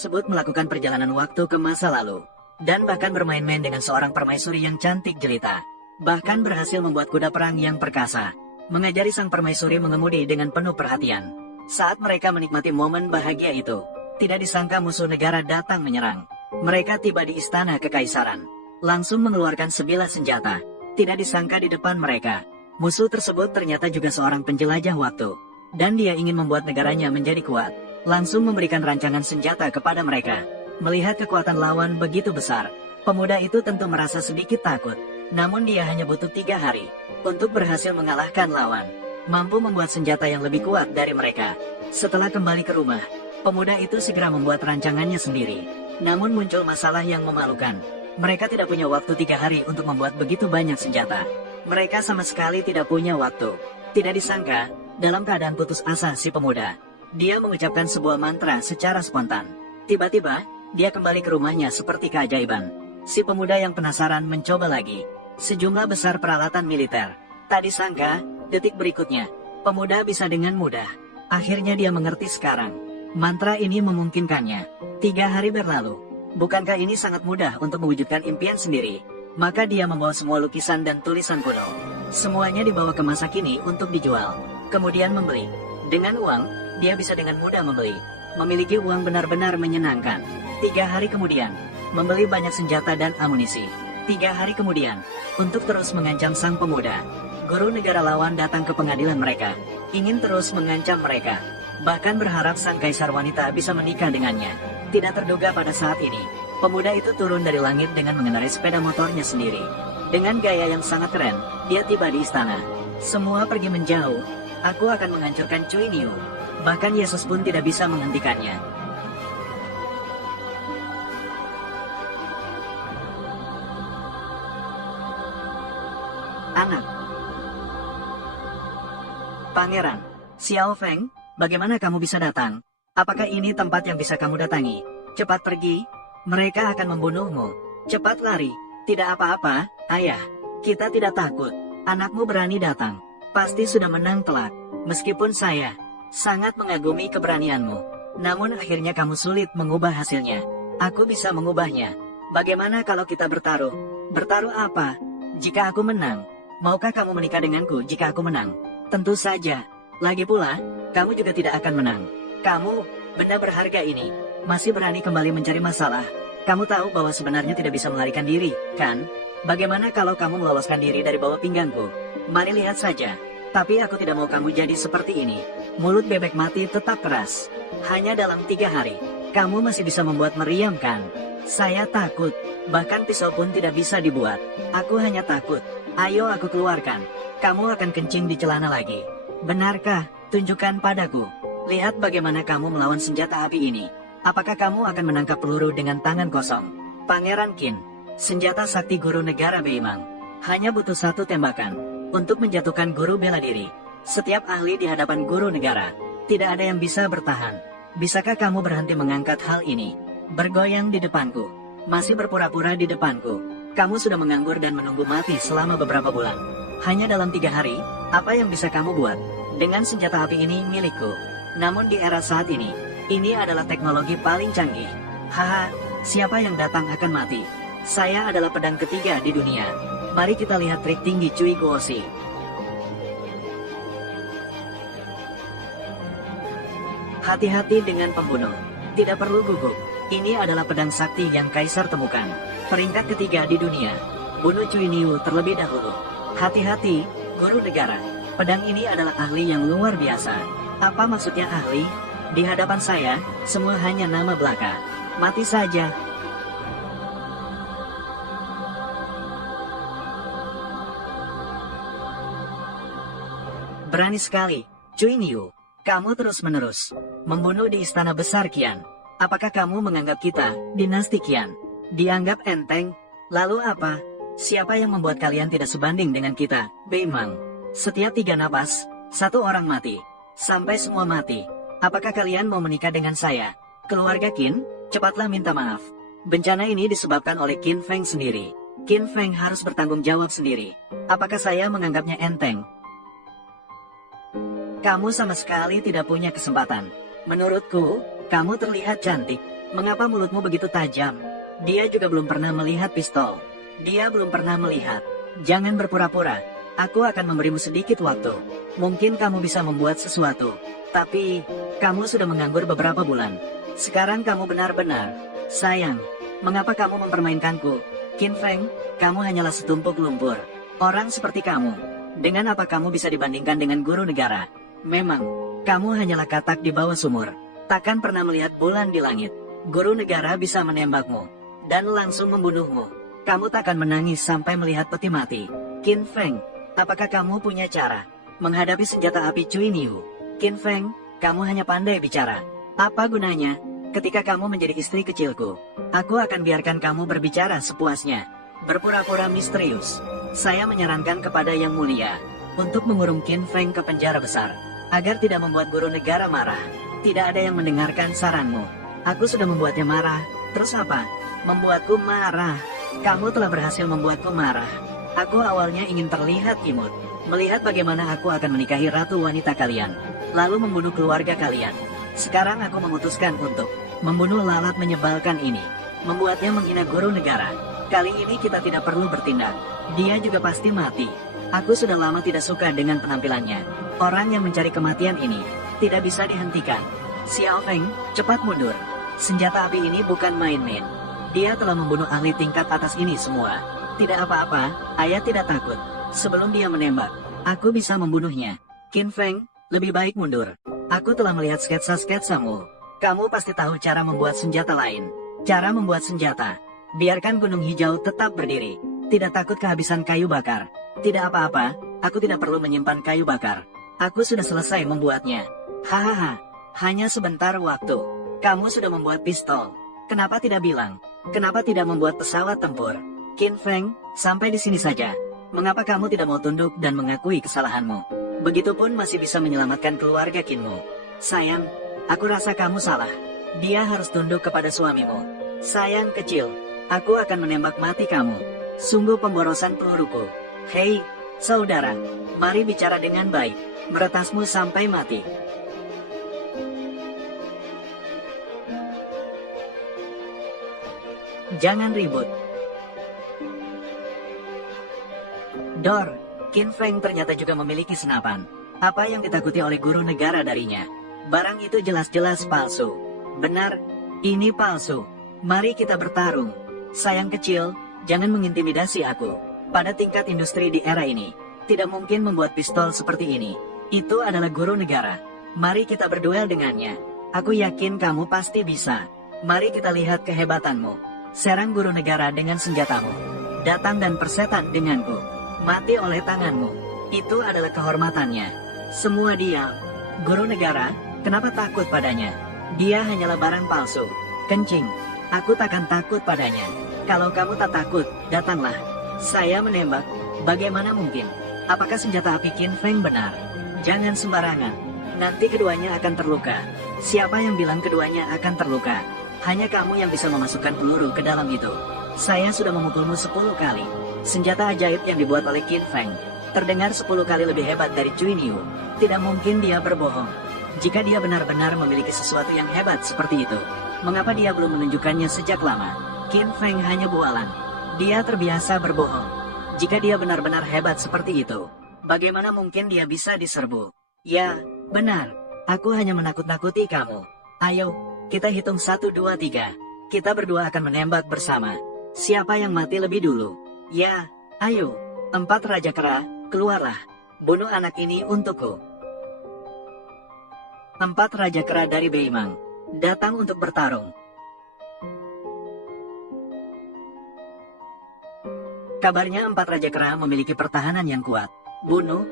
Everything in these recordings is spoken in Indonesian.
tersebut melakukan perjalanan waktu ke masa lalu, dan bahkan bermain-main dengan seorang permaisuri yang cantik jelita. Bahkan berhasil membuat kuda perang yang perkasa, mengajari sang permaisuri mengemudi dengan penuh perhatian. Saat mereka menikmati momen bahagia itu, tidak disangka musuh negara datang menyerang. Mereka tiba di istana kekaisaran, langsung mengeluarkan sebilah senjata. Tidak disangka di depan mereka, musuh tersebut ternyata juga seorang penjelajah waktu, dan dia ingin membuat negaranya menjadi kuat. Langsung memberikan rancangan senjata kepada mereka. Melihat kekuatan lawan begitu besar, pemuda itu tentu merasa sedikit takut. Namun dia hanya butuh 3 hari untuk berhasil mengalahkan lawan, mampu membuat senjata yang lebih kuat dari mereka. Setelah kembali ke rumah, pemuda itu segera membuat rancangannya sendiri. Namun muncul masalah yang memalukan. Mereka tidak punya waktu 3 hari untuk membuat begitu banyak senjata. Mereka sama sekali tidak punya waktu. Tidak disangka, dalam keadaan putus asa si pemuda, dia mengucapkan sebuah mantra secara spontan. Tiba-tiba, dia kembali ke rumahnya seperti keajaiban. Si pemuda yang penasaran mencoba lagi. Sejumlah besar peralatan militer. Tak disangka, detik berikutnya, pemuda bisa dengan mudah. Akhirnya dia mengerti sekarang. Mantra ini memungkinkannya. 3 hari berlalu. Bukankah ini sangat mudah untuk mewujudkan impian sendiri? Maka dia membawa semua lukisan dan tulisan kuno. Semuanya dibawa ke masa kini untuk dijual. Kemudian membeli. Dengan uang, dia bisa dengan mudah membeli. Memiliki uang benar-benar menyenangkan. 3 hari kemudian, membeli banyak senjata dan amunisi. 3 hari kemudian, untuk terus mengancam sang pemuda, guru negara lawan datang ke pengadilan mereka, ingin terus mengancam mereka, bahkan berharap sang kaisar wanita bisa menikah dengannya. Tidak terduga pada saat ini, pemuda itu turun dari langit dengan mengendarai sepeda motornya sendiri. Dengan gaya yang sangat keren, dia tiba di istana. Semua pergi menjauh. Aku akan menghancurkan Cui Niu. Bahkan Yesus pun tidak bisa menghentikannya. Anak. Pangeran, Xiao Feng, bagaimana kamu bisa datang? Apakah ini tempat yang bisa kamu datangi? Cepat pergi, mereka akan membunuhmu. Cepat lari, tidak apa-apa, ayah. Kita tidak takut, anakmu berani datang. Pasti sudah menang telak. Meskipun saya sangat mengagumi keberanianmu, namun akhirnya kamu sulit mengubah hasilnya. Aku bisa mengubahnya. Bagaimana kalau kita bertaruh? Bertaruh apa? Jika aku menang, maukah kamu menikah denganku jika aku menang? Tentu saja. Lagi pula, kamu juga tidak akan menang. Kamu, benda berharga ini, masih berani kembali mencari masalah. Kamu tahu bahwa sebenarnya tidak bisa melarikan diri, kan? Bagaimana kalau kamu meloloskan diri dari bawah pinggangku? Mari lihat saja. Tapi aku tidak mau kamu jadi seperti ini. Mulut bebek mati tetap keras. Hanya dalam 3 hari, kamu masih bisa membuat meriam, kan? Saya takut. Bahkan pisau pun tidak bisa dibuat. Aku hanya takut. Ayo aku keluarkan. Kamu akan kencing di celana lagi. Benarkah? Tunjukkan padaku. Lihat bagaimana kamu melawan senjata api ini. Apakah kamu akan menangkap peluru dengan tangan kosong? Pangeran Qin, senjata sakti guru negara Beimang. Hanya butuh 1 tembakan untuk menjatuhkan guru bela diri. Setiap ahli di hadapan guru negara, tidak ada yang bisa bertahan. Bisakah kamu berhenti mengangkat hal ini? Bergoyang di depanku. Masih berpura-pura di depanku. Kamu sudah menganggur dan menunggu mati selama beberapa bulan. Hanya dalam 3 hari, apa yang bisa kamu buat? Dengan senjata api ini milikku. Namun di era saat ini adalah teknologi paling canggih. Haha, siapa yang datang akan mati. Saya adalah pedang ketiga di dunia. Mari kita lihat trik tinggi Cui Guoxi. Hati-hati dengan pembunuh. Tidak perlu gugup. Ini adalah pedang sakti yang kaisar temukan. Peringkat ketiga di dunia. Bunuh Cui Niu terlebih dahulu. Hati-hati, guru negara. Pedang ini adalah ahli yang luar biasa. Apa maksudnya ahli? Di hadapan saya, semua hanya nama belaka. Mati saja. Berani sekali, Cui Niu. Kamu terus-menerus membunuh di istana besar Qian. Apakah kamu menganggap kita, dinasti Qian, dianggap enteng? Lalu apa? Siapa yang membuat kalian tidak sebanding dengan kita, Beimang? Setiap 3 napas, 1 orang mati. Sampai semua mati. Apakah kalian mau menikah dengan saya? Keluarga Qin, cepatlah minta maaf. Bencana ini disebabkan oleh Qin Feng sendiri. Qin Feng harus bertanggung jawab sendiri. Apakah saya menganggapnya enteng? Kamu sama sekali tidak punya kesempatan. Menurutku, kamu terlihat cantik. Mengapa mulutmu begitu tajam? Dia juga belum pernah melihat pistol. Dia belum pernah melihat. Jangan berpura-pura. Aku akan memberimu sedikit waktu. Mungkin kamu bisa membuat sesuatu. Tapi, kamu sudah menganggur beberapa bulan. Sekarang kamu benar-benar sayang. Mengapa kamu mempermainkanku? Qin Feng, kamu hanyalah setumpuk lumpur. Orang seperti kamu. Dengan apa kamu bisa dibandingkan dengan guru negara? Memang, kamu hanyalah katak di bawah sumur. Takkan pernah melihat bulan di langit. Guru negara bisa menembakmu dan langsung membunuhmu. Kamu takkan menangis sampai melihat peti mati. Qin Feng, apakah kamu punya cara menghadapi senjata api Cui Niu? Qin Feng, kamu hanya pandai bicara. Apa gunanya? Ketika kamu menjadi istri kecilku, aku akan biarkan kamu berbicara sepuasnya. Berpura-pura misterius. Saya menyarankan kepada Yang Mulia untuk mengurung Qin Feng ke penjara besar, agar tidak membuat guru negara marah. Tidak ada yang mendengarkan saranmu. Aku sudah membuatnya marah. Terus apa? Membuatku marah. Kamu telah berhasil membuatku marah. Aku awalnya ingin terlihat imut, melihat bagaimana aku akan menikahi ratu wanita kalian, lalu membunuh keluarga kalian. Sekarang aku memutuskan untuk membunuh lalat menyebalkan ini, membuatnya menghina guru negara. Kali ini kita tidak perlu bertindak. Dia juga pasti mati. Aku sudah lama tidak suka dengan penampilannya. Orang yang mencari kematian ini tidak bisa dihentikan. Xiao Feng, cepat mundur. Senjata api ini bukan main-main. Dia telah membunuh ahli tingkat atas ini semua. Tidak apa-apa, ayah tidak takut. Sebelum dia menembak, aku bisa membunuhnya. Qin Feng, lebih baik mundur. Aku telah melihat sketsa-sketsamu. Kamu pasti tahu cara membuat senjata lain. Cara membuat senjata. Biarkan Gunung Hijau tetap berdiri. Tidak takut kehabisan kayu bakar. Tidak apa-apa, aku tidak perlu menyimpan kayu bakar. Aku sudah selesai membuatnya. Hahaha, hanya sebentar waktu. Kamu sudah membuat pistol. Kenapa tidak bilang? Kenapa tidak membuat pesawat tempur? Qin Feng, sampai di sini saja. Mengapa kamu tidak mau tunduk dan mengakui kesalahanmu? Begitupun masih bisa menyelamatkan keluarga Qinmu. Sayang, aku rasa kamu salah. Dia harus tunduk kepada suamimu. Sayang kecil, aku akan menembak mati kamu. Sungguh pemborosan peluruku. Hei, saudara, mari bicara dengan baik. Meretasmu sampai mati. Jangan ribut. Dor, Qin Feng ternyata juga memiliki senapan. Apa yang ditakuti oleh guru negara darinya? Barang itu jelas-jelas palsu. Benar, ini palsu. Mari kita bertarung. Sayang kecil, jangan mengintimidasi aku. Pada tingkat industri di era ini, tidak mungkin membuat pistol seperti ini. Itu adalah guru negara. Mari kita berduel dengannya. Aku yakin kamu pasti bisa. Mari kita lihat kehebatanmu. Serang guru negara dengan senjatamu. Datang dan persetan denganku. Mati oleh tanganmu. Itu adalah kehormatannya. Semua diam. Guru negara, kenapa takut padanya? Dia hanyalah barang palsu. Kencing. Aku takkan takut padanya. Kalau kamu tak takut, datanglah. Saya menembak. Bagaimana mungkin? Apakah senjata api Qin Feng benar? Jangan sembarangan. Nanti keduanya akan terluka. Siapa yang bilang keduanya akan terluka? Hanya kamu yang bisa memasukkan peluru ke dalam itu. Saya sudah memukulmu 10 kali. Senjata ajaib yang dibuat oleh Qin Feng terdengar 10 kali lebih hebat dari Cui Niu. Tidak mungkin dia berbohong. Jika dia benar-benar memiliki sesuatu yang hebat seperti itu, mengapa dia belum menunjukkannya sejak lama? Qin Feng hanya bualan. Dia terbiasa berbohong. Jika dia benar-benar hebat seperti itu, bagaimana mungkin dia bisa diserbu? Ya, benar. Aku hanya menakut-nakuti kamu. Ayo, kita hitung 1, 2, 3. Kita berdua akan menembak bersama. Siapa yang mati lebih dulu? Ya, ayo. 4 Raja Kera, keluarlah. Bunuh anak ini untukku. 4 Raja Kera dari Beimang datang untuk bertarung. Kabarnya 4 Raja Kera memiliki pertahanan yang kuat. Bunuh.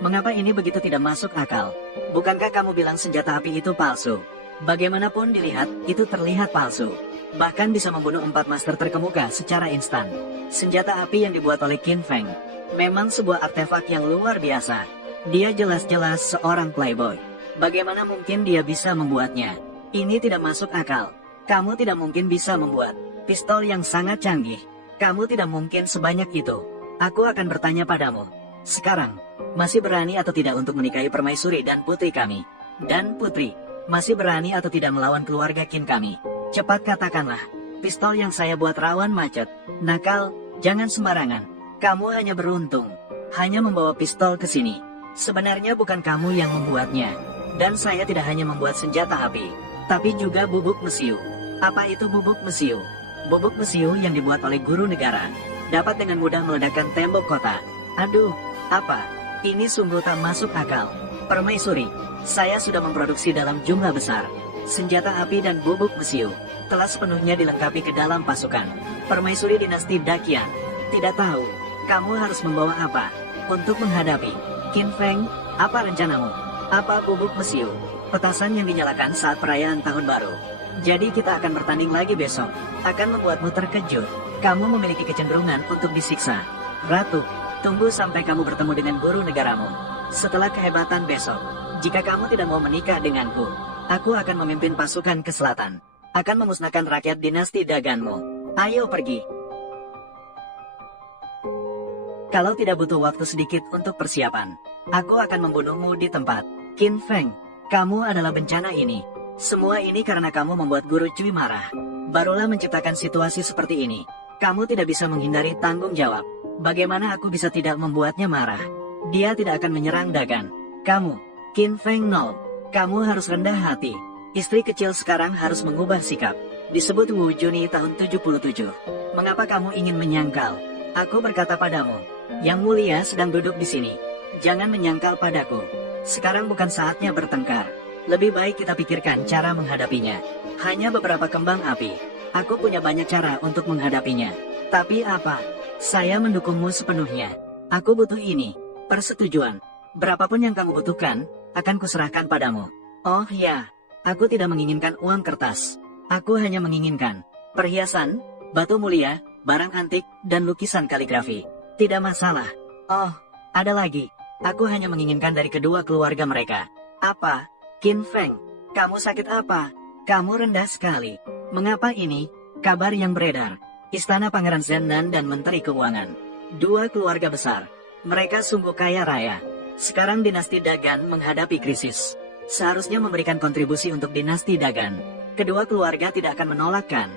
Mengapa ini begitu tidak masuk akal? Bukankah kamu bilang senjata api itu palsu? Bagaimanapun dilihat, itu terlihat palsu. Bahkan bisa membunuh 4 master terkemuka secara instan. Senjata api yang dibuat oleh Qin Feng memang sebuah artefak yang luar biasa. Dia jelas-jelas seorang playboy. Bagaimana mungkin dia bisa membuatnya? Ini tidak masuk akal. Kamu tidak mungkin bisa membuat pistol yang sangat canggih. Kamu tidak mungkin sebanyak itu. Aku akan bertanya padamu. Sekarang, masih berani atau tidak untuk menikahi permaisuri dan putri kami? Dan putri, masih berani atau tidak melawan keluarga Qin kami? Cepat katakanlah. Pistol yang saya buat rawan macet. Nakal, jangan sembarangan. Kamu hanya beruntung. Hanya membawa pistol ke sini. Sebenarnya bukan kamu yang membuatnya. Dan saya tidak hanya membuat senjata api, tapi juga bubuk mesiu. Apa itu bubuk mesiu? Bubuk mesiu yang dibuat oleh guru negara dapat dengan mudah meledakkan tembok kota. Aduh, apa? Ini sungguh tak masuk akal. Permaisuri, saya sudah memproduksi dalam jumlah besar. Senjata api dan bubuk mesiu telah sepenuhnya dilengkapi ke dalam pasukan Permaisuri dinasti Dakian. Tidak tahu, kamu harus membawa apa untuk menghadapi Qin Feng? Apa rencanamu? Apa bubuk mesiu? Petasan yang dinyalakan saat perayaan tahun baru. Jadi kita akan bertanding lagi besok. Akan membuatmu terkejut. Kamu memiliki kecenderungan untuk disiksa. Ratu, tunggu sampai kamu bertemu dengan guru negaramu. Setelah kehebatan besok, jika kamu tidak mau menikah denganku, aku akan memimpin pasukan ke selatan. Akan memusnahkan rakyat dinasti Daganmu. Ayo pergi. Kalau tidak butuh waktu sedikit untuk persiapan, aku akan membunuhmu di tempat. Qin Feng, kamu adalah bencana ini. Semua ini karena kamu membuat Guru Cui marah. Barulah menciptakan situasi seperti ini. Kamu tidak bisa menghindari tanggung jawab. Bagaimana aku bisa tidak membuatnya marah? Dia tidak akan menyerang Dagan. Kamu, Qin Feng Nol, kamu harus rendah hati. Istri kecil sekarang harus mengubah sikap. Disebut Wu Juni tahun 77. Mengapa kamu ingin menyangkal? Aku berkata padamu, Yang Mulia sedang duduk di sini. Jangan menyangkal padaku. Sekarang bukan saatnya bertengkar. Lebih baik kita pikirkan cara menghadapinya. Hanya beberapa kembang api. Aku punya banyak cara untuk menghadapinya. Tapi apa? Saya mendukungmu sepenuhnya. Aku butuh ini. Persetujuan. Berapapun yang kamu butuhkan, akan kuserahkan padamu. Oh ya, aku tidak menginginkan uang kertas. Aku hanya menginginkan perhiasan, batu mulia, barang antik, dan lukisan kaligrafi. Tidak masalah. Oh, ada lagi. Aku hanya menginginkan dari kedua keluarga mereka. Apa? Qin Feng, kamu sakit apa? Kamu rendah sekali. Mengapa ini? Kabar yang beredar. Istana Pangeran Zendan dan Menteri Keuangan. Dua keluarga besar. Mereka sungguh kaya raya. Sekarang dinasti Dagan menghadapi krisis. Seharusnya memberikan kontribusi untuk dinasti Dagan. Kedua keluarga tidak akan menolakkan.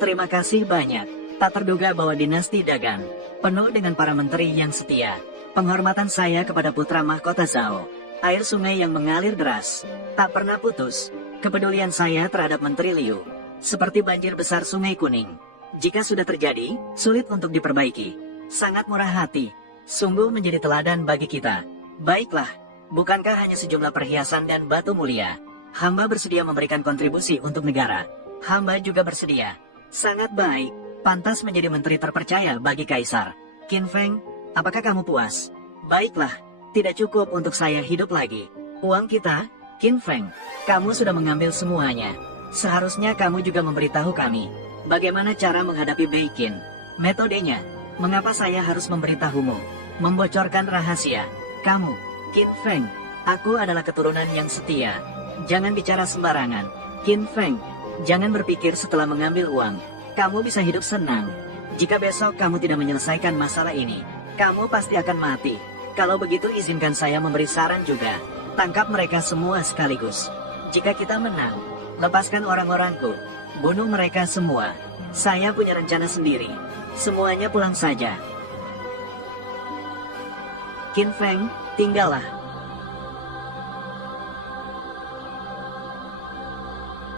Terima kasih banyak. Tak terduga bahwa dinasti Dagan penuh dengan para menteri yang setia. Penghormatan saya kepada putra mahkota Zhao. Air sungai yang mengalir deras, tak pernah putus. Kepedulian saya terhadap Menteri Liu, seperti banjir besar Sungai Kuning. Jika sudah terjadi, sulit untuk diperbaiki. Sangat murah hati, sungguh menjadi teladan bagi kita. Baiklah, bukankah hanya sejumlah perhiasan dan batu mulia? Hamba bersedia memberikan kontribusi untuk negara. Hamba juga bersedia. Sangat baik, pantas menjadi menteri terpercaya bagi Kaisar. Qin Feng, apakah kamu puas? Baiklah. Tidak cukup untuk saya hidup lagi. Uang kita, Qin Feng, kamu sudah mengambil semuanya. Seharusnya kamu juga memberitahu kami bagaimana cara menghadapi Bei Qin. Metodenya, mengapa saya harus memberitahumu? Membocorkan rahasia. Kamu, Qin Feng, aku adalah keturunan yang setia. Jangan bicara sembarangan. Qin Feng, jangan berpikir setelah mengambil uang. Kamu bisa hidup senang. Jika besok kamu tidak menyelesaikan masalah ini, kamu pasti akan mati. Kalau begitu izinkan saya memberi saran juga. Tangkap mereka semua sekaligus. Jika kita menang, lepaskan orang-orangku. Bunuh mereka semua. Saya punya rencana sendiri. Semuanya pulang saja. Qin Feng, tinggallah.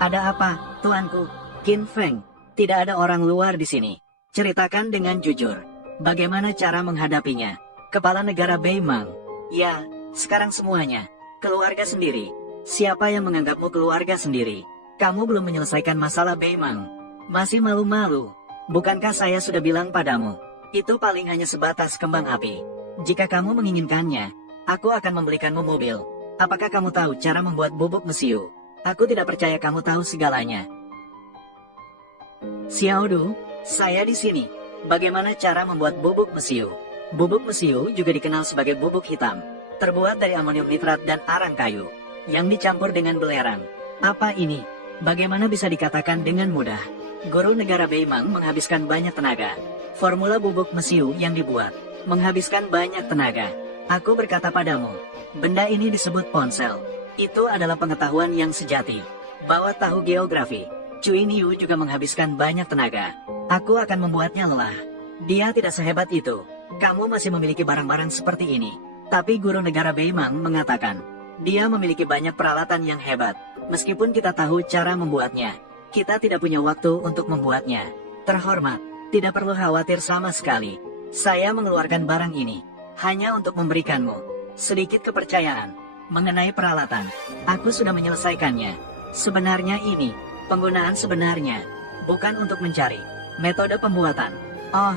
Ada apa, tuanku? Qin Feng, tidak ada orang luar di sini. Ceritakan dengan jujur. Bagaimana cara menghadapinya? Kepala negara Beimang. Ya, sekarang semuanya. Keluarga sendiri. Siapa yang menganggapmu keluarga sendiri? Kamu belum menyelesaikan masalah Beimang. Masih malu-malu. Bukankah saya sudah bilang padamu? Itu paling hanya sebatas kembang api. Jika kamu menginginkannya, aku akan membelikanmu mobil. Apakah kamu tahu cara membuat bubuk mesiu? Aku tidak percaya kamu tahu segalanya. Xiaodu, saya di sini. Bagaimana cara membuat bubuk mesiu? Bubuk mesiu juga dikenal sebagai bubuk hitam, terbuat dari amonium nitrat dan arang kayu, yang dicampur dengan belerang. Apa ini? Bagaimana bisa dikatakan dengan mudah? Guru negara Beimang menghabiskan banyak tenaga. Formula bubuk mesiu yang dibuat menghabiskan banyak tenaga. Aku berkata padamu, benda ini disebut ponsel. Itu adalah pengetahuan yang sejati. Bawa tahu geografi. Cui Niu juga menghabiskan banyak tenaga. Aku akan membuatnya lelah. Dia tidak sehebat itu. Kamu masih memiliki barang-barang seperti ini. Tapi guru negara Beimang mengatakan, dia memiliki banyak peralatan yang hebat. Meskipun kita tahu cara membuatnya, kita tidak punya waktu untuk membuatnya. Terhormat, tidak perlu khawatir sama sekali. Saya mengeluarkan barang ini hanya untuk memberikanmu sedikit kepercayaan mengenai peralatan. Aku sudah menyelesaikannya. Sebenarnya ini penggunaan sebenarnya, bukan untuk mencari metode pembuatan. Oh,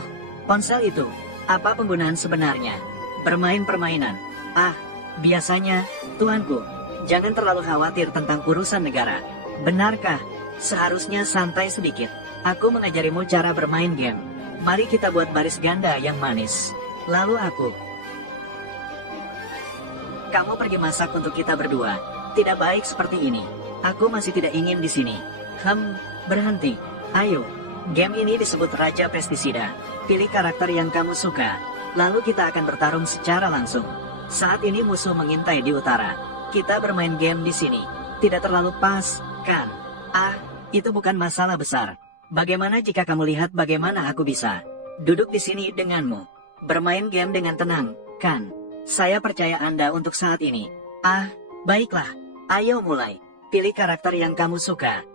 ponsel itu, apa penggunaan sebenarnya? Bermain permainan. Ah, biasanya, tuanku, jangan terlalu khawatir tentang urusan negara. Benarkah? Seharusnya santai sedikit. Aku mengajarimu cara bermain game. Mari kita buat baris ganda yang manis. Lalu kamu pergi masak untuk kita berdua. Tidak baik seperti ini. Aku masih tidak ingin di sini. Berhenti. Ayo. Game ini disebut Raja Pestisida. Pilih karakter yang kamu suka. Lalu kita akan bertarung secara langsung. Saat ini musuh mengintai di utara. Kita bermain game di sini. Tidak terlalu pas, kan? Ah, itu bukan masalah besar. Bagaimana jika kamu lihat bagaimana aku bisa duduk di sini denganmu, bermain game dengan tenang, kan? Saya percaya Anda untuk saat ini. Ah, baiklah. Ayo mulai. Pilih karakter yang kamu suka.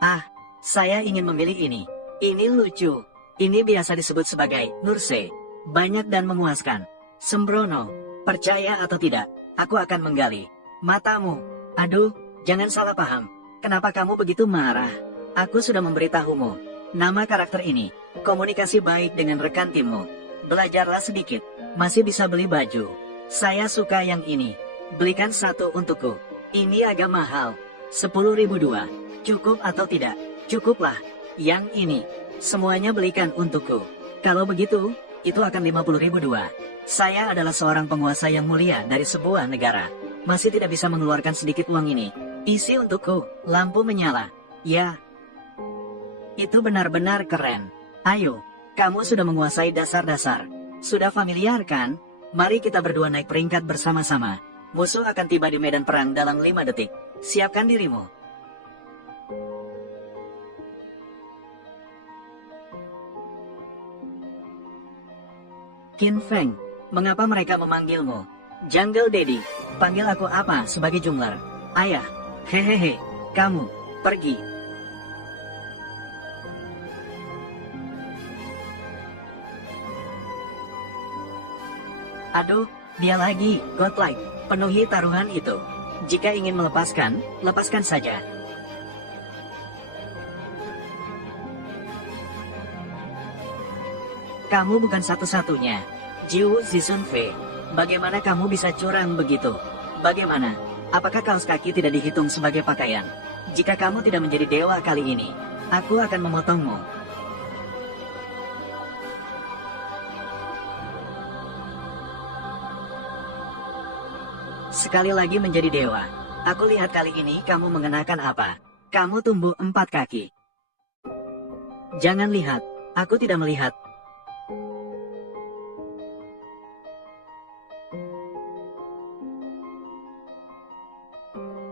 Ah, saya ingin memilih ini. Ini lucu. Ini biasa disebut sebagai Nurse. Banyak dan memuaskan. Sembrono. Percaya atau tidak, aku akan menggali matamu. Aduh, jangan salah paham. Kenapa kamu begitu marah? Aku sudah memberitahumu. Nama karakter ini. Komunikasi baik dengan rekan timmu. Belajarlah sedikit. Masih bisa beli baju. Saya suka yang ini. Belikan satu untukku. Ini agak mahal. 10.000 dua. Cukup atau tidak? Cukuplah. Yang ini. Semuanya belikan untukku. Kalau begitu, itu akan 50.000 dua. Saya adalah seorang penguasa yang mulia dari sebuah negara. Masih tidak bisa mengeluarkan sedikit uang ini. Isi untukku. Lampu menyala. Ya. Itu benar-benar keren. Ayo, kamu sudah menguasai dasar-dasar. Sudah familiar kan? Mari kita berdua naik peringkat bersama-sama. Musuh akan tiba di medan perang dalam 5 detik. Siapkan dirimu. Qin Feng, mengapa mereka memanggilmu Jungle Daddy? Panggil aku apa sebagai jungler? Ayah. Hehehe, kamu, pergi. Aduh, dia lagi, godlike. Penuhi taruhan itu. Jika ingin melepaskan, lepaskan saja. Kamu bukan satu-satunya. Jiu Zizunfei, bagaimana kamu bisa curang begitu? Bagaimana? Apakah kaos kaki tidak dihitung sebagai pakaian? Jika kamu tidak menjadi dewa kali ini, aku akan memotongmu. Sekali lagi menjadi dewa. Aku lihat kali ini kamu mengenakan apa? Kamu tumbuh 4 kaki. Jangan lihat. Aku tidak melihat.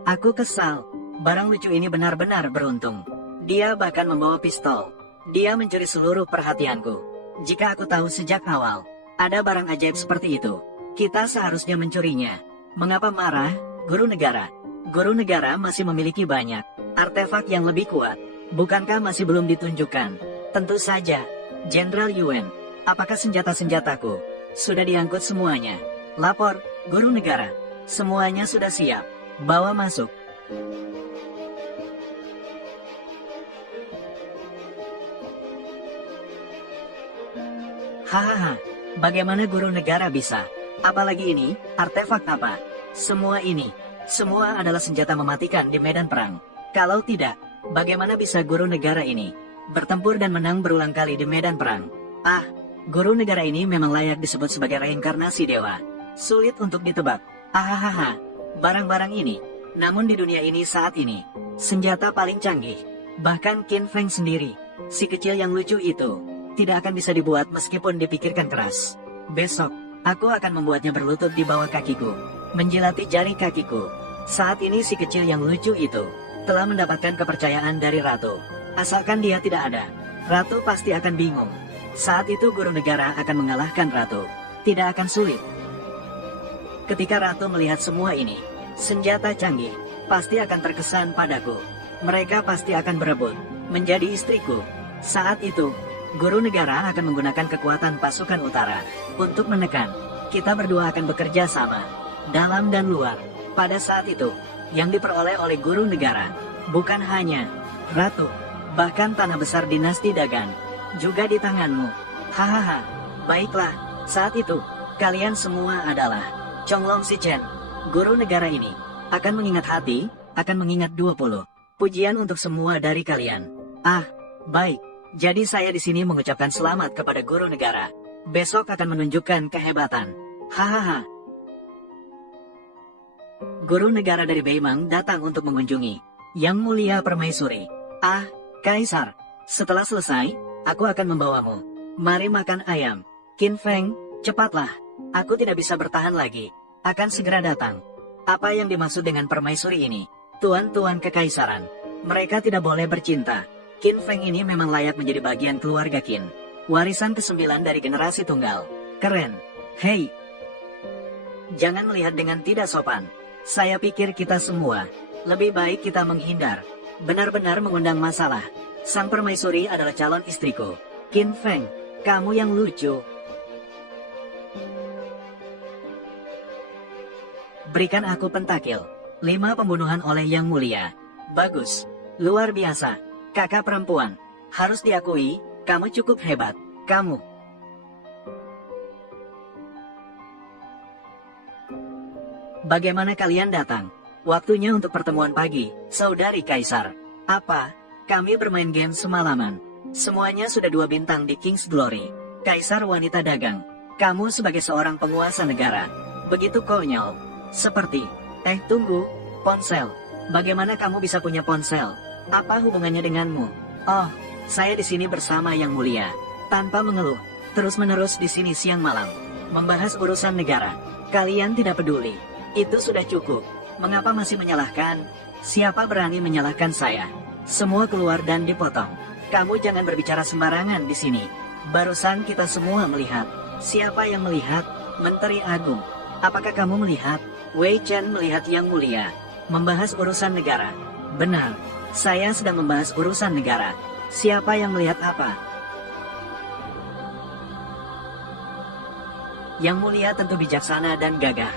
Aku kesal. Barang lucu ini benar-benar beruntung. Dia bahkan membawa pistol. Dia mencuri seluruh perhatianku. Jika aku tahu sejak awal ada barang ajaib seperti itu, kita seharusnya mencurinya. Mengapa marah, guru negara? Guru negara masih memiliki banyak artefak yang lebih kuat. Bukankah masih belum ditunjukkan? Tentu saja, Jenderal Yuan. Apakah senjata-senjataku sudah diangkut semuanya? Lapor, guru negara. Semuanya sudah siap. Bawa masuk. Hahaha, bagaimana guru negara bisa? Apalagi ini, artefak apa? Semua adalah senjata mematikan di medan perang. Kalau tidak, bagaimana bisa guru negara ini bertempur dan menang berulang kali di medan perang? Ah, guru negara ini memang layak disebut sebagai reinkarnasi dewa. Sulit untuk ditebak. Hahaha. Barang-barang ini, namun di dunia ini saat ini, senjata paling canggih. Bahkan Qin Feng sendiri, si kecil yang lucu itu, tidak akan bisa dibuat meskipun dipikirkan keras. Besok, aku akan membuatnya berlutut di bawah kakiku, menjilati jari kakiku. Saat ini si kecil yang lucu itu telah mendapatkan kepercayaan dari Ratu. Asalkan dia tidak ada, Ratu pasti akan bingung. Saat itu guru negara akan mengalahkan Ratu. Tidak akan sulit. Ketika Ratu melihat semua ini, senjata canggih pasti akan terkesan padaku. Mereka pasti akan berebut menjadi istriku. Saat itu, guru negara akan menggunakan kekuatan pasukan utara untuk menekan. Kita berdua akan bekerja sama, dalam dan luar. Pada saat itu, yang diperoleh oleh guru negara bukan hanya Ratu, bahkan tanah besar dinasti Dagan juga di tanganmu. Hahaha. Baiklah, saat itu kalian semua adalah Chonglong Shichen. Guru negara ini akan mengingat hati, akan mengingat 20. Pujian untuk semua dari kalian. Ah, baik. Jadi saya di sini mengucapkan selamat kepada guru negara. Besok akan menunjukkan kehebatan. Hahaha. Guru negara dari Beimang datang untuk mengunjungi Yang Mulia Permaisuri. Ah, Kaisar. Setelah selesai, aku akan membawamu. Mari makan ayam. Qin Feng, cepatlah. Aku tidak bisa bertahan lagi. Akan segera datang. Apa yang dimaksud dengan permaisuri ini? Tuan-tuan kekaisaran. Mereka tidak boleh bercinta. Qin Feng ini memang layak menjadi bagian keluarga Qin. Warisan ke-9 dari generasi tunggal. Keren. Hei. Jangan melihat dengan tidak sopan. Saya pikir kita semua lebih baik kita menghindar. Benar-benar mengundang masalah. Sang permaisuri adalah calon istriku. Qin Feng, kamu yang lucu. Berikan aku pentakil. 5 pembunuhan oleh Yang Mulia. Bagus. Luar biasa. Kakak perempuan. Harus diakui, kamu cukup hebat. Kamu. Bagaimana kalian datang? Waktunya untuk pertemuan pagi, saudari Kaisar. Apa? Kami bermain game semalaman. Semuanya sudah 2 bintang di King's Glory. Kaisar wanita dagang. Kamu sebagai seorang penguasa negara. Begitu konyol. Seperti, tunggu, ponsel. Bagaimana kamu bisa punya ponsel? Apa hubungannya denganmu? Oh, saya di sini bersama Yang Mulia. Tanpa mengeluh, terus-menerus di sini siang malam. Membahas urusan negara. Kalian tidak peduli. Itu sudah cukup. Mengapa masih menyalahkan? Siapa berani menyalahkan saya? Semua keluar dan dipotong. Kamu jangan berbicara sembarangan di sini. Barusan kita semua melihat. Siapa yang melihat? Menteri Agung. Apakah kamu melihat? Wei Chen melihat Yang Mulia membahas urusan negara. Benar, saya sedang membahas urusan negara. Siapa yang melihat apa? Yang Mulia tentu bijaksana dan gagah.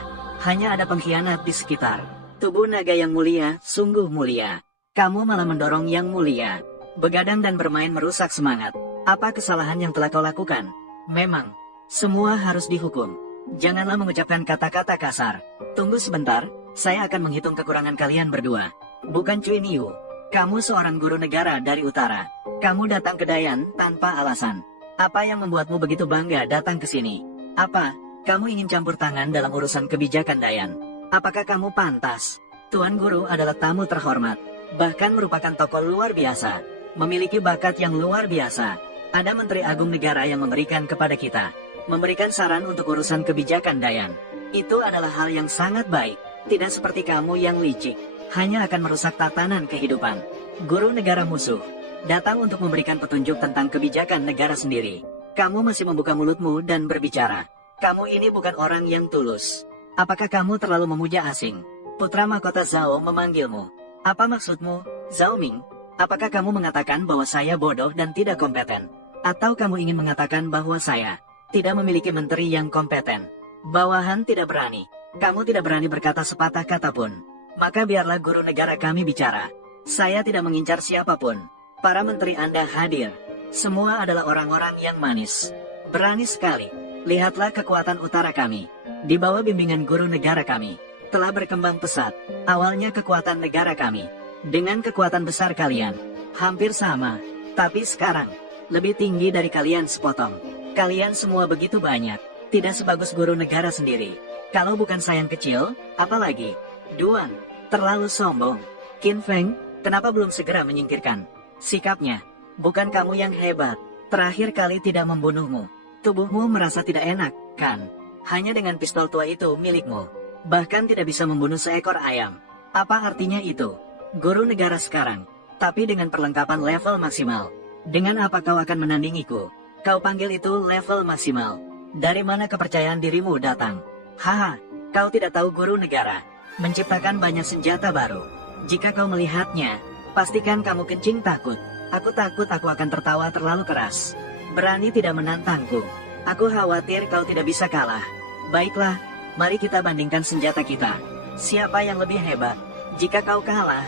Hanya ada pengkhianat di sekitar. Tubuh naga Yang Mulia sungguh mulia. Kamu malah mendorong Yang Mulia. Begadang dan bermain merusak semangat. Apa kesalahan yang telah kau lakukan? Memang, semua harus dihukum. Janganlah mengucapkan kata-kata kasar. Tunggu sebentar, saya akan menghitung kekurangan kalian berdua. Bukan Cui Niu. Kamu seorang guru negara dari utara. Kamu datang ke Dayan tanpa alasan. Apa yang membuatmu begitu bangga datang ke sini? Apa? Kamu ingin campur tangan dalam urusan kebijakan Dayan? Apakah kamu pantas? Tuan Guru adalah tamu terhormat. Bahkan merupakan tokoh luar biasa. Memiliki bakat yang luar biasa. Ada Menteri Agung Negara yang memberikan kepada kita. Memberikan saran untuk urusan kebijakan Dayan. Itu adalah hal yang sangat baik. Tidak seperti kamu yang licik. Hanya akan merusak tatanan kehidupan. Guru negara musuh. Datang untuk memberikan petunjuk tentang kebijakan negara sendiri. Kamu masih membuka mulutmu dan berbicara. Kamu ini bukan orang yang tulus. Apakah kamu terlalu memuja asing? Putra mahkota Zhao memanggilmu. Apa maksudmu, Zhao Ming? Apakah kamu mengatakan bahwa saya bodoh dan tidak kompeten? Atau kamu ingin mengatakan bahwa saya tidak memiliki menteri yang kompeten? Bawahan tidak berani. Kamu tidak berani berkata sepatah kata pun. Maka biarlah guru negara kami bicara. Saya tidak mengincar siapapun. Para menteri Anda hadir. Semua adalah orang-orang yang manis. Berani sekali. Lihatlah kekuatan utara kami. Di bawah bimbingan guru negara kami. Telah berkembang pesat. Awalnya kekuatan negara kami. Dengan kekuatan besar kalian. Hampir sama. Tapi sekarang. Lebih tinggi dari kalian sepotong. Kalian semua begitu banyak. Tidak sebagus guru negara sendiri. Kalau bukan sayang kecil, apalagi? Duan, terlalu sombong. Qin Feng, kenapa belum segera menyingkirkan sikapnya? Bukan kamu yang hebat, Terakhir kali tidak membunuhmu. Tubuhmu merasa tidak enak, kan? Hanya dengan pistol tua itu milikmu. Bahkan tidak bisa membunuh seekor ayam. Apa artinya itu? Guru negara sekarang, tapi dengan perlengkapan level maksimal. Dengan apa kau akan menandingiku? Kau panggil itu level maksimal. Dari mana kepercayaan dirimu datang? Haha, kau tidak tahu guru negara menciptakan banyak senjata baru. Jika kau melihatnya, pastikan kamu kencing takut. Aku takut aku akan tertawa terlalu keras. Berani tidak menantangku. Aku khawatir kau tidak bisa kalah. Baiklah, mari kita bandingkan senjata kita. Siapa yang lebih hebat? Jika kau kalah,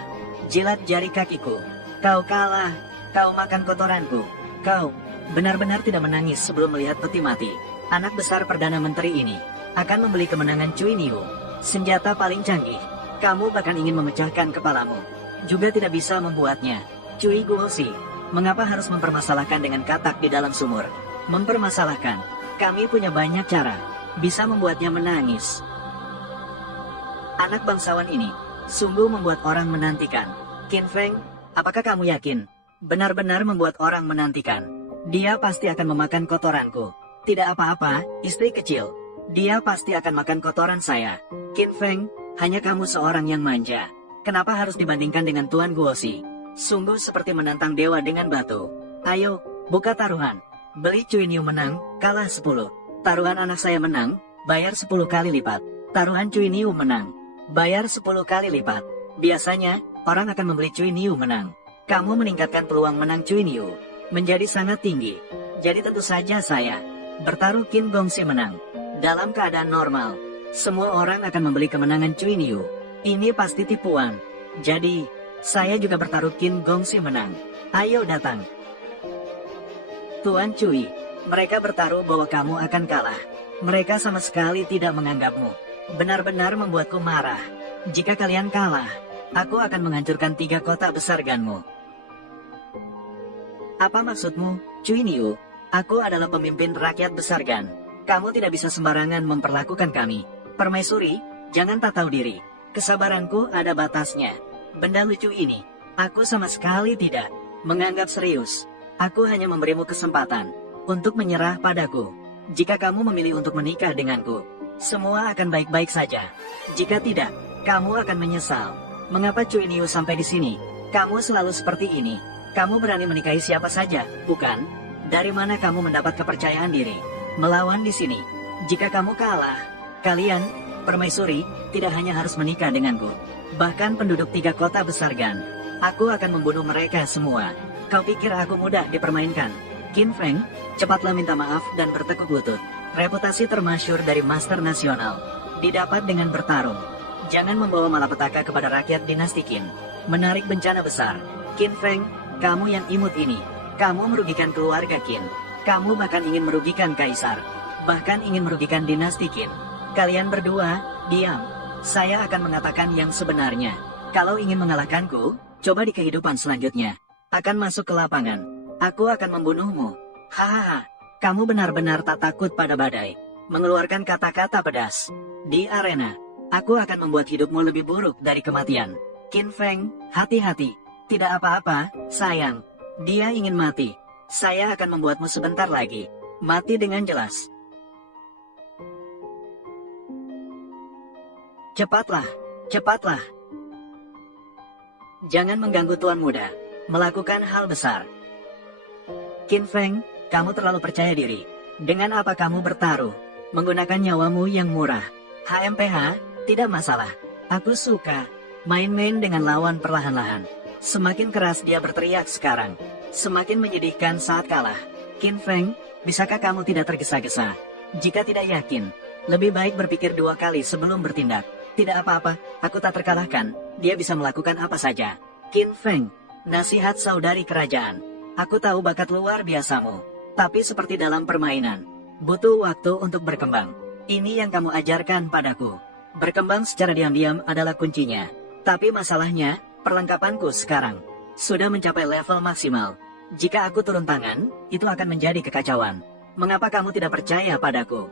jilat jari kakiku. Kau kalah, kau makan kotoranku. Kau benar-benar tidak menangis sebelum melihat peti mati. Anak besar Perdana Menteri ini akan membeli kemenangan Cui Niu. Senjata paling canggih. Kamu bahkan ingin memecahkan kepalamu. Juga tidak bisa membuatnya. Cui Guosi, mengapa harus mempermasalahkan dengan katak di dalam sumur? Mempermasalahkan. Kami punya banyak cara. Bisa membuatnya menangis. Anak bangsawan ini sungguh membuat orang menantikan. Qin Feng, apakah kamu yakin? Benar-benar membuat orang menantikan. Dia pasti akan memakan kotoranku. Tidak apa-apa, istri kecil. Dia pasti akan makan kotoran saya. Qin Feng, hanya kamu seorang yang manja. Kenapa harus dibandingkan dengan Tuan Guosi? Sungguh seperti menantang dewa dengan batu. Ayo, buka taruhan. Beli Cui Niu menang, kalah 10. Taruhan anak saya menang, bayar 10 kali lipat. Taruhan Cui Niu menang, bayar 10 kali lipat. Biasanya, orang akan membeli Cui Niu menang. Kamu meningkatkan peluang menang Cui Niu menjadi sangat tinggi. Jadi tentu saja saya bertaruh Qin Gongxi menang. Dalam keadaan normal, semua orang akan membeli kemenangan Cui Niu. Ini pasti tipuan. Jadi, saya juga bertaruh Qin Gongxi menang. Ayo datang. Tuan Cui, mereka bertaruh bahwa kamu akan kalah. Mereka sama sekali tidak menganggapmu. Benar-benar membuatku marah. Jika kalian kalah, aku akan menghancurkan 3 kota besar Ganmu. Apa maksudmu, Cui Niu? Aku adalah pemimpin rakyat besar Gan. Kamu tidak bisa sembarangan memperlakukan kami. Permaisuri, jangan tak tahu diri. Kesabaranku ada batasnya. Benda lucu ini, aku sama sekali tidak menganggap serius. Aku hanya memberimu kesempatan untuk menyerah padaku. Jika kamu memilih untuk menikah denganku, semua akan baik-baik saja. Jika tidak, kamu akan menyesal. Mengapa Cui Niu sampai di sini? Kamu selalu seperti ini. Kamu berani menikahi siapa saja, bukan? Dari mana kamu mendapat kepercayaan diri melawan di sini? Jika kamu kalah, kalian, permaisuri, tidak hanya harus menikah denganku. Bahkan penduduk 3 kota besar Gan, aku akan membunuh mereka semua. Kau pikir aku mudah dipermainkan? Qin Feng, cepatlah minta maaf dan bertekuk lutut. Reputasi termasyur dari Master Nasional didapat dengan bertarung. Jangan membawa malapetaka kepada rakyat dinasti Qin. Menarik bencana besar. Qin Feng, kamu yang imut ini. Kamu merugikan keluarga Qin. Kamu bahkan ingin merugikan kaisar. Bahkan ingin merugikan dinasti Qin. Kalian berdua, diam. Saya akan mengatakan yang sebenarnya. Kalau ingin mengalahkanku, coba di kehidupan selanjutnya. Akan masuk ke lapangan. Aku akan membunuhmu. Hahaha. Kamu benar-benar tak takut pada badai. Mengeluarkan kata-kata pedas. Di arena, aku akan membuat hidupmu lebih buruk dari kematian. Qin Feng, hati-hati. Tidak apa-apa, sayang. Dia ingin mati. Saya akan membuatmu sebentar lagi mati dengan jelas. Cepatlah, cepatlah. Jangan mengganggu Tuan Muda melakukan hal besar. Qin Feng, kamu terlalu percaya diri. Dengan apa kamu bertaruh? Menggunakan nyawamu yang murah. HMPH, tidak masalah. Aku suka main-main dengan lawan perlahan-lahan. Semakin keras dia berteriak sekarang, semakin menyedihkan saat kalah. Qin Feng, bisakah kamu tidak tergesa-gesa? Jika tidak yakin, lebih baik berpikir 2 kali sebelum bertindak. Tidak apa-apa, aku tak terkalahkan. Dia bisa melakukan apa saja. Qin Feng, nasihat saudari kerajaan. Aku tahu bakat luar biasamu. Tapi seperti dalam permainan, butuh waktu untuk berkembang. Ini yang kamu ajarkan padaku. Berkembang secara diam-diam adalah kuncinya. Tapi masalahnya, perlengkapanku sekarang sudah mencapai level maksimal. Jika aku turun tangan, itu akan menjadi kekacauan. Mengapa kamu tidak percaya padaku?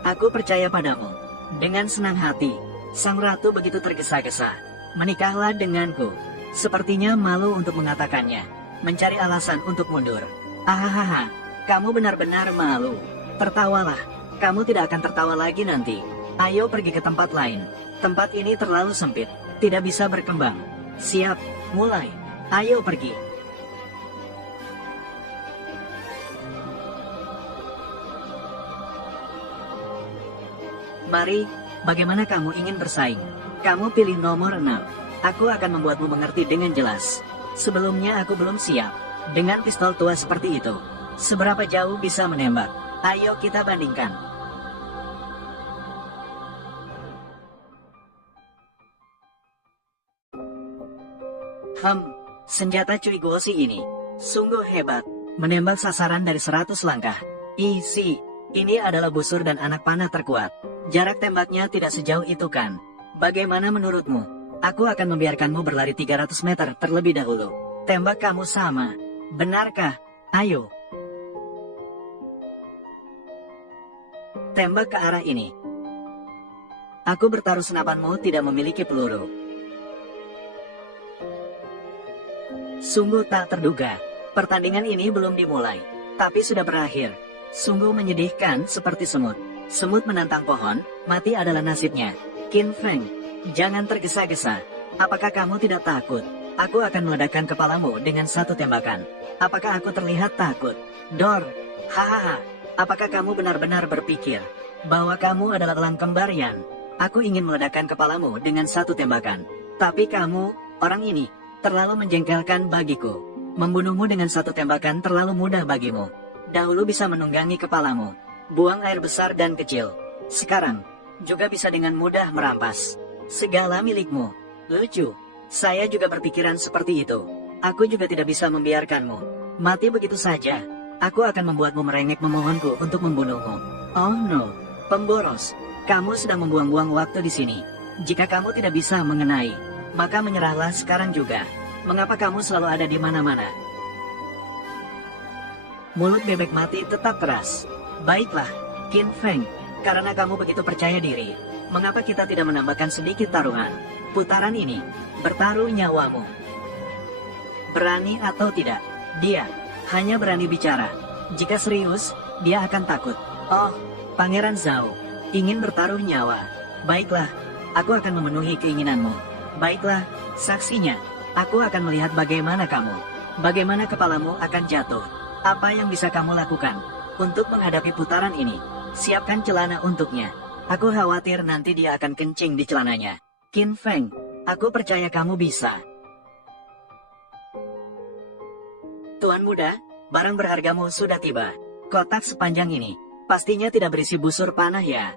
Aku percaya padamu. Dengan senang hati, sang ratu begitu tergesa-gesa. Menikahlah denganku. Sepertinya malu untuk mengatakannya. Mencari alasan untuk mundur. Hahaha, kamu benar-benar malu. Tertawalah, kamu tidak akan tertawa lagi nanti. Ayo pergi ke tempat lain. Tempat ini terlalu sempit, tidak bisa berkembang. Siap, mulai. Ayo pergi. Mari, bagaimana kamu ingin bersaing? Kamu pilih nomor 6. Aku akan membuatmu mengerti dengan jelas. Sebelumnya aku belum siap. Dengan pistol tua seperti itu, seberapa jauh bisa menembak? Ayo kita bandingkan. Senjata Cui Guosi ini sungguh hebat. Menembak sasaran dari 100 langkah. Ini adalah busur dan anak panah terkuat. Jarak tembaknya tidak sejauh itu kan? Bagaimana menurutmu? Aku akan membiarkanmu berlari 300 meter terlebih dahulu. Tembak kamu sama. Benarkah? Ayo. Tembak ke arah ini. Aku bertaruh senapanmu tidak memiliki peluru. Sungguh tak terduga. Pertandingan ini belum dimulai, tapi sudah berakhir. Sungguh menyedihkan seperti semut. Semut menantang pohon, mati adalah nasibnya. Qin Feng, jangan tergesa-gesa. Apakah kamu tidak takut? Aku akan meledakkan kepalamu dengan satu tembakan. Apakah aku terlihat takut? Dor, hahaha. Apakah kamu benar-benar berpikir bahwa kamu adalah elang kembar Yan? Aku ingin meledakkan kepalamu dengan satu tembakan. Tapi kamu, orang ini, terlalu menjengkelkan bagiku. Membunuhmu dengan satu tembakan terlalu mudah bagimu. Dahulu bisa menunggangi kepalamu, buang air besar dan kecil. Sekarang, juga bisa dengan mudah merampas segala milikmu. Lucu, saya juga berpikiran seperti itu. Aku juga tidak bisa membiarkanmu mati begitu saja. Aku akan membuatmu merengek memohonku untuk membunuhmu. Oh no, pemboros. Kamu sedang membuang-buang waktu di sini. Jika kamu tidak bisa mengenai, maka menyerahlah sekarang juga. Mengapa kamu selalu ada di mana-mana? Mulut bebek mati tetap keras. Baiklah, Qin Feng, karena kamu begitu percaya diri, mengapa kita tidak menambahkan sedikit taruhan? Putaran ini, bertaruh nyawamu. Berani atau tidak, dia hanya berani bicara. Jika serius, dia akan takut. Oh, Pangeran Zhao, ingin bertaruh nyawa. Baiklah, aku akan memenuhi keinginanmu. Baiklah, saksinya, aku akan melihat bagaimana bagaimana kepalamu akan jatuh. Apa yang bisa kamu lakukan untuk menghadapi putaran ini? Siapkan celana untuknya. Aku khawatir nanti dia akan kencing di celananya. Qin Feng, aku percaya kamu bisa. Tuan muda, barang berhargamu sudah tiba. Kotak sepanjang ini, pastinya tidak berisi busur panah ya?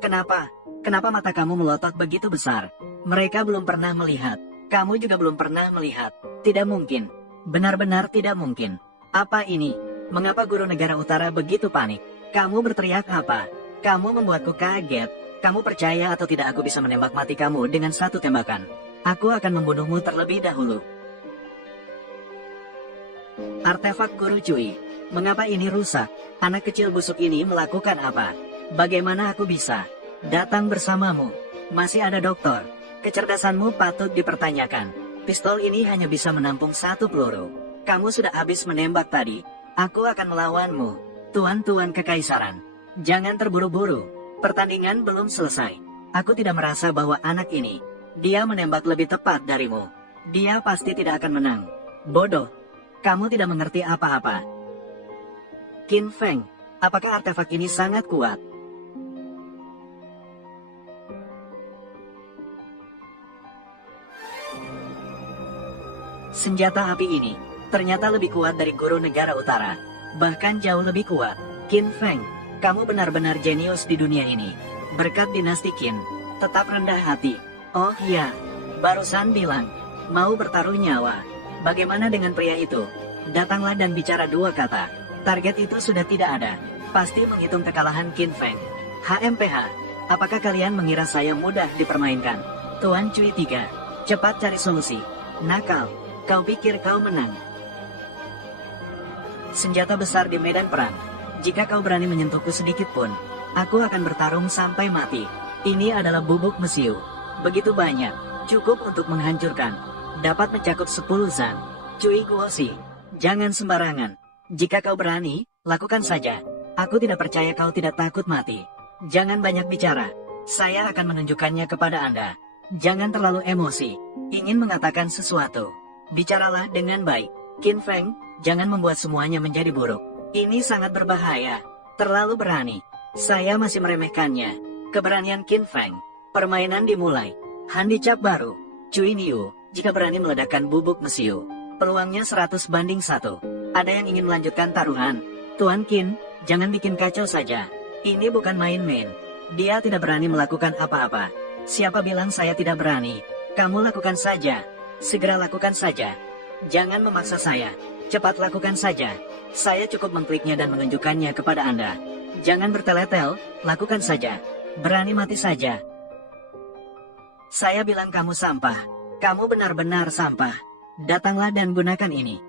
Kenapa mata kamu melotot begitu besar? Mereka belum pernah melihat. Kamu juga belum pernah melihat. Tidak mungkin. Benar-benar tidak mungkin. Apa ini? Mengapa guru negara utara begitu panik? Kamu berteriak apa? Kamu membuatku kaget. Kamu percaya atau tidak aku bisa menembak mati kamu dengan satu tembakan? Aku akan membunuhmu terlebih dahulu. Artefak guru Cui. Mengapa ini rusak? Anak kecil busuk ini melakukan apa? Bagaimana aku bisa datang bersamamu? Masih ada dokter. Kecerdasanmu patut dipertanyakan. Pistol ini hanya bisa menampung satu peluru. Kamu sudah habis menembak tadi. Aku akan melawanmu. Tuan-tuan kekaisaran, jangan terburu-buru. Pertandingan belum selesai. Aku tidak merasa bahwa anak ini, dia menembak lebih tepat darimu. Dia pasti tidak akan menang. Bodoh. Kamu tidak mengerti apa-apa. Qin Feng, apakah artefak ini sangat kuat? Senjata api ini ternyata lebih kuat dari guru negara utara. Bahkan jauh lebih kuat. Qin Feng, kamu benar-benar jenius di dunia ini. Berkat dinasti Qin, tetap rendah hati. Oh iya, barusan bilang, mau bertaruh nyawa. Bagaimana dengan pria itu? Datanglah dan bicara dua kata. Target itu sudah tidak ada. Pasti menghitung kekalahan Qin Feng. HMPH, apakah kalian mengira saya mudah dipermainkan? Tuan Cui 3, cepat cari solusi. Nakal. Kau pikir kau menang? Senjata besar di medan perang. Jika kau berani menyentuhku sedikit pun, Aku akan bertarung sampai mati. Ini adalah bubuk mesiu. Begitu banyak, cukup untuk menghancurkan. Dapat mencakup 10 zan. Cui Guosi, jangan sembarangan. Jika kau berani, lakukan saja. Aku tidak percaya kau tidak takut mati. Jangan banyak bicara. Saya akan menunjukkannya kepada Anda. Jangan terlalu emosi. Ingin mengatakan sesuatu. Bicaralah dengan baik. Qin Feng, jangan membuat semuanya menjadi buruk. Ini sangat berbahaya. Terlalu berani. Saya masih meremehkannya. Keberanian Qin Feng. Permainan dimulai. Han dicap baru. Cui Niu, jika berani meledakkan bubuk mesiu. Peluangnya 100 banding 1. Ada yang ingin melanjutkan taruhan? Tuan Qin, jangan bikin kacau saja. Ini bukan main-main. Dia tidak berani melakukan apa-apa. Siapa bilang saya tidak berani? Kamu lakukan saja. Segera lakukan saja. Jangan memaksa saya. Cepat lakukan saja. Saya cukup mengkliknya dan menunjukkannya kepada Anda. Jangan bertele-tel, lakukan saja. Berani mati saja. Saya bilang kamu sampah. Kamu benar-benar sampah. Datanglah dan gunakan ini.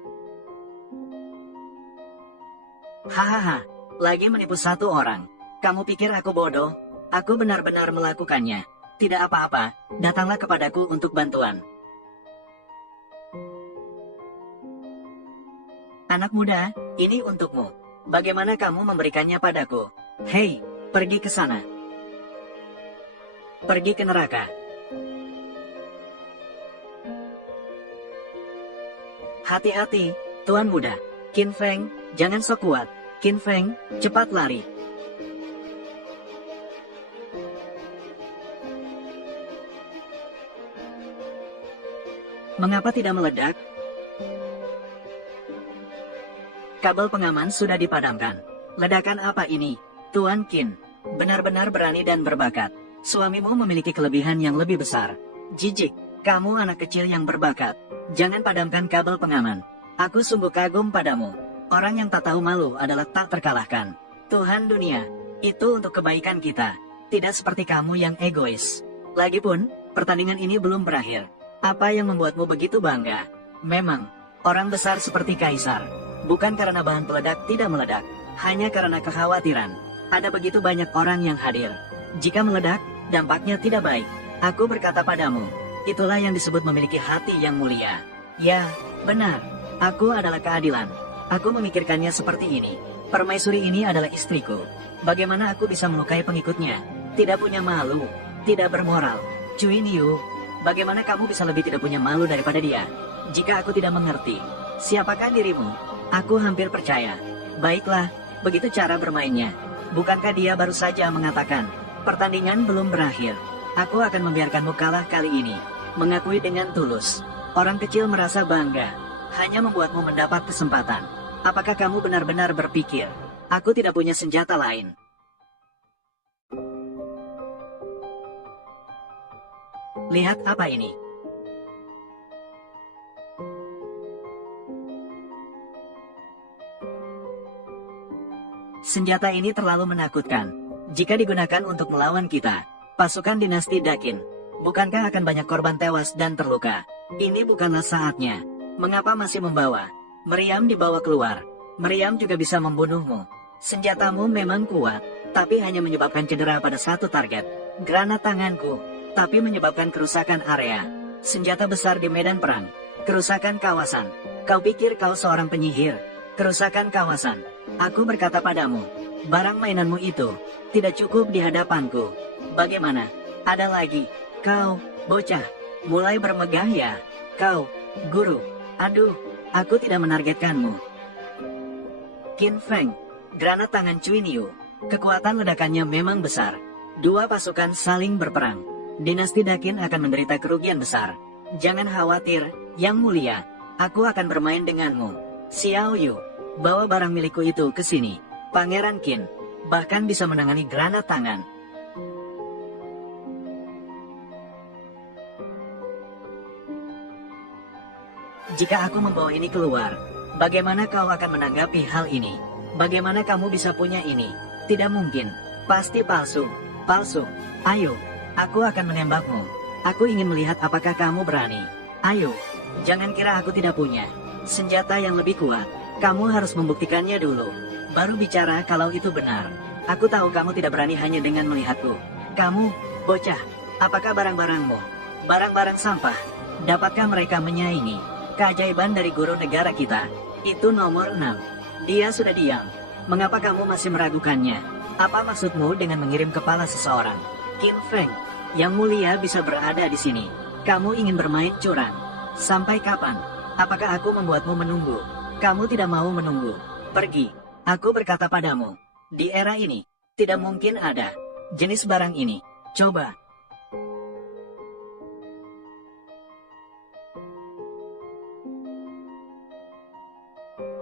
Hahaha, lagi menipu satu orang. Kamu pikir aku bodoh? Aku benar-benar melakukannya. Tidak apa-apa, datanglah kepadaku untuk bantuan. Anak muda, ini untukmu. Bagaimana kamu memberikannya padaku? Hei, pergi ke sana. Pergi ke neraka. Hati-hati, Tuan Muda. Qin Feng, jangan sok kuat. Qin Feng, cepat lari. Mengapa tidak meledak? Kabel pengaman sudah dipadamkan. Ledakan apa ini? Tuan Qin, benar-benar berani dan berbakat. Suamimu memiliki kelebihan yang lebih besar. Jijik, kamu anak kecil yang berbakat. Jangan padamkan kabel pengaman. Aku sungguh kagum padamu. Orang yang tak tahu malu adalah tak terkalahkan. Tuhan dunia, itu untuk kebaikan kita. Tidak seperti kamu yang egois. Lagipun, pertandingan ini belum berakhir. Apa yang membuatmu begitu bangga? Memang, orang besar seperti kaisar. Bukan karena bahan peledak tidak meledak. Hanya karena kekhawatiran. Ada begitu banyak orang yang hadir. Jika meledak, dampaknya tidak baik. Aku berkata padamu, itulah yang disebut memiliki hati yang mulia. Ya, benar. Aku adalah keadilan. Aku memikirkannya seperti ini. Permaisuri ini adalah istriku. Bagaimana aku bisa melukai pengikutnya? Tidak punya malu. Tidak bermoral. Cui Niu, bagaimana kamu bisa lebih tidak punya malu daripada dia? Jika aku tidak mengerti, siapakah dirimu? Aku hampir percaya. Baiklah, begitu cara bermainnya. Bukankah dia baru saja mengatakan, pertandingan belum berakhir. Aku akan membiarkanmu kalah kali ini. Mengakui dengan tulus. Orang kecil merasa bangga. Hanya membuatmu mendapat kesempatan. Apakah kamu benar-benar berpikir, aku tidak punya senjata lain? Lihat apa ini. Senjata ini terlalu menakutkan. Jika digunakan untuk melawan kita, pasukan dinasti Dakin, bukankah akan banyak korban tewas dan terluka? Ini bukanlah saatnya. Mengapa masih membawa? Meriam dibawa keluar. Meriam juga bisa membunuhmu. Senjatamu memang kuat, tapi hanya menyebabkan cedera pada satu target. Granat tanganku, tapi menyebabkan kerusakan area. Senjata besar di medan perang. Kerusakan kawasan. Kau pikir kau seorang penyihir? Kerusakan kawasan. Aku berkata padamu, barang mainanmu itu tidak cukup di hadapanku. Bagaimana? Ada lagi. Kau, bocah, mulai bermegah ya. Kau, guru. Aduh, aku tidak menargetkanmu. Qin Feng, granat tangan Cui Niu. Kekuatan ledakannya memang besar. Dua pasukan saling berperang. Dinasti Dakin akan menderita kerugian besar. Jangan khawatir, Yang Mulia. Aku akan bermain denganmu. Xiao Yu, bawa barang milikku itu ke sini. Pangeran Qin, bahkan bisa menangani granat tangan. Jika aku membawa ini keluar, bagaimana kau akan menanggapi hal ini? Bagaimana kamu bisa punya ini? Tidak mungkin. Pasti palsu. Palsu. Ayo, aku akan menembakmu. Aku ingin melihat apakah kamu berani. Ayo, jangan kira aku tidak punya senjata yang lebih kuat. Kamu harus membuktikannya dulu. Baru bicara kalau itu benar. Aku tahu kamu tidak berani hanya dengan melihatku. Kamu, bocah, apakah barang-barangmu, barang-barang sampah, dapatkah mereka menyaingi keajaiban dari guru negara kita? Itu nomor 6. Dia sudah diam. Mengapa kamu masih meragukannya? Apa maksudmu dengan mengirim kepala seseorang? Qin Feng, yang mulia bisa berada di sini. Kamu ingin bermain curang. Sampai kapan? Apakah aku membuatmu menunggu? Kamu tidak mau menunggu. Pergi. Aku berkata padamu. Di era ini, tidak mungkin ada jenis barang ini. Coba.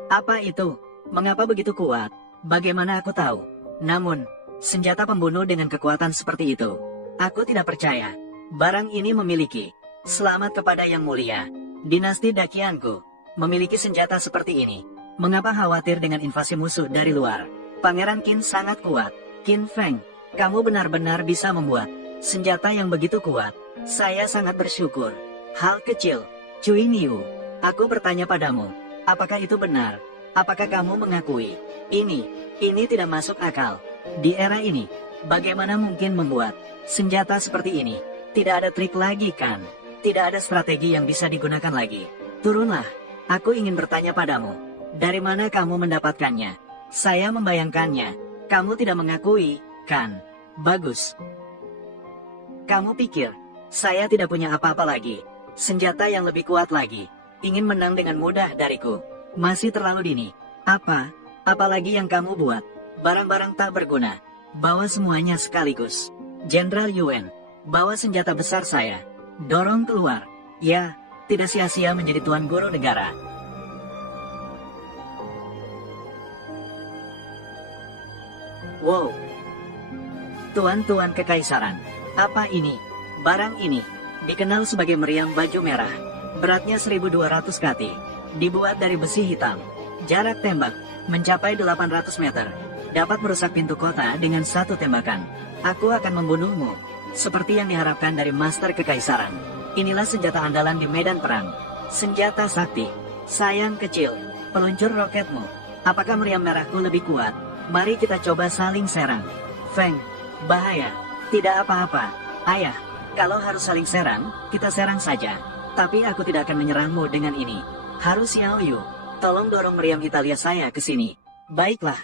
Apa itu? Mengapa begitu kuat? Bagaimana aku tahu? Namun, senjata pembunuh dengan kekuatan seperti itu. Aku tidak percaya. Barang ini memiliki. Selamat kepada Yang Mulia. Dinasti Dakianku memiliki senjata seperti ini. Mengapa khawatir dengan invasi musuh dari luar? Pangeran Qin sangat kuat. Qin Feng, kamu benar-benar bisa membuat senjata yang begitu kuat. Saya sangat bersyukur. Hal kecil, Cui Niu. Aku bertanya padamu, apakah itu benar? Apakah kamu mengakui? Ini tidak masuk akal. Di era ini, bagaimana mungkin membuat senjata seperti ini? Tidak ada trik lagi kan? Tidak ada strategi yang bisa digunakan lagi. Turunlah. Aku ingin bertanya padamu. Dari mana kamu mendapatkannya? Saya membayangkannya. Kamu tidak mengakui, kan? Bagus. Kamu pikir, saya tidak punya apa-apa lagi. Senjata yang lebih kuat lagi. Ingin menang dengan mudah dariku. Masih terlalu dini. Apalagi yang kamu buat? Barang-barang tak berguna. Bawa semuanya sekaligus. Jenderal Yuan, bawa senjata besar saya. Dorong keluar. Ya, tidak sia-sia menjadi tuan guru negara. Wow. Tuan-tuan kekaisaran. Apa ini? Barang ini dikenal sebagai meriam baju merah. Beratnya 1200 kati. Dibuat dari besi hitam. Jarak tembak mencapai 800 meter. Dapat merusak pintu kota dengan satu tembakan. Aku akan membunuhmu. Seperti yang diharapkan dari Master Kekaisaran. Inilah senjata andalan di medan perang. Senjata sakti. Sayang kecil, peluncur roketmu. Apakah meriam merahku lebih kuat? Mari kita coba saling serang. Feng, bahaya. Tidak apa-apa. Ayah, kalau harus saling serang, kita serang saja. Tapi aku tidak akan menyerangmu dengan ini. Harus Xiao Yu, tolong dorong meriam Italia saya ke sini. Baiklah.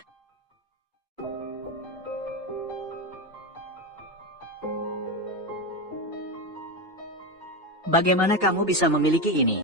Bagaimana kamu bisa memiliki ini?